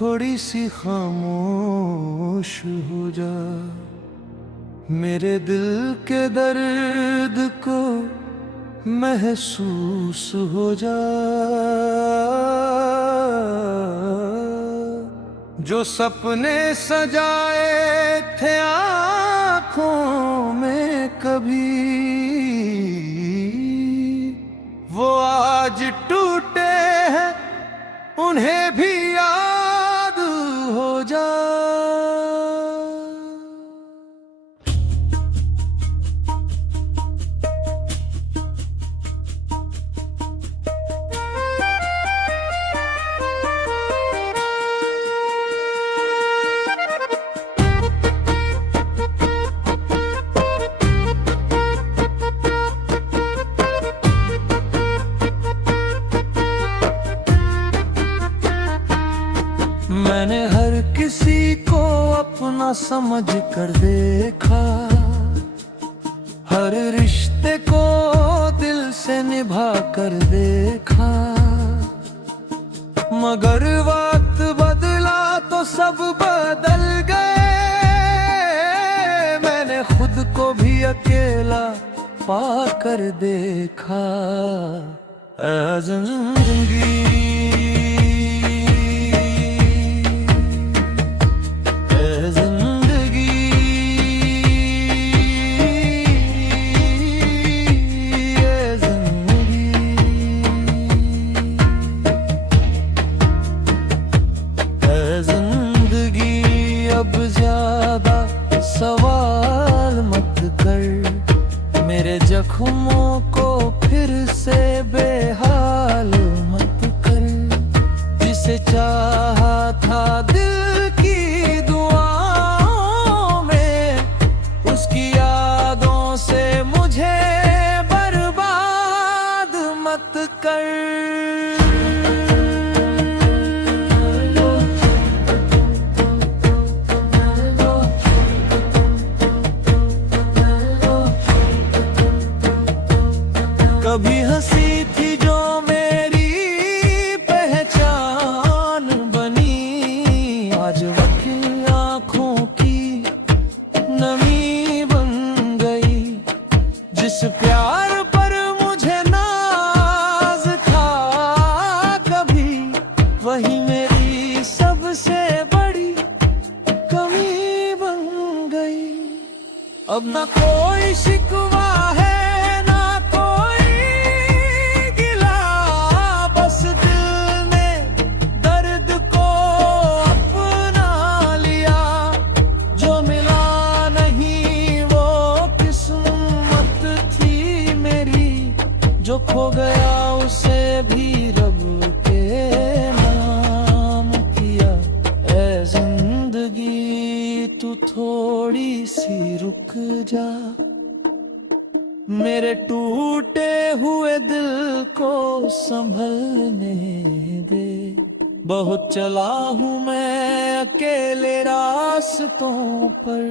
थोड़ी सी खामोश हो जा, मेरे दिल के दर्द को महसूस हो जा। जो सपने सजाए थे आँखों में कभी, वो आज टूटे हैं, उन्हें भी याद हो जा। मैंने हर किसी को अपना समझ कर देखा, हर रिश्ते को दिल से निभा कर देखा, मगर वक्त बदला तो सब बदल गए। मैंने खुद को भी अकेला पा कर देखा। ऐ जिंदगी अब ज्यादा सवाल मत कर, मेरे जख्मों को फिर से बेहाल मत कर। जिसे चाहा था दिल की दुआओं में, उसकी यादों से मुझे बर्बाद मत कर। कभी हंसी थी जो मेरी पहचान बनी, आज वही आँखों की नमी बन गई। जिस प्यार पर मुझे नाज था कभी, वही मेरी सबसे बड़ी कमी बन गई। अब ना कोई शिकवा है, जो खो गया उसे भी रब के नाम किया। ऐ जिंदगी तू थोड़ी सी रुक जा, मेरे टूटे हुए दिल को संभलने दे। बहुत चला हूँ मैं अकेले रास्तों पर,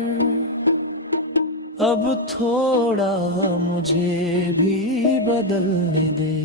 अब थोड़ा मुझे भी बदलने दे।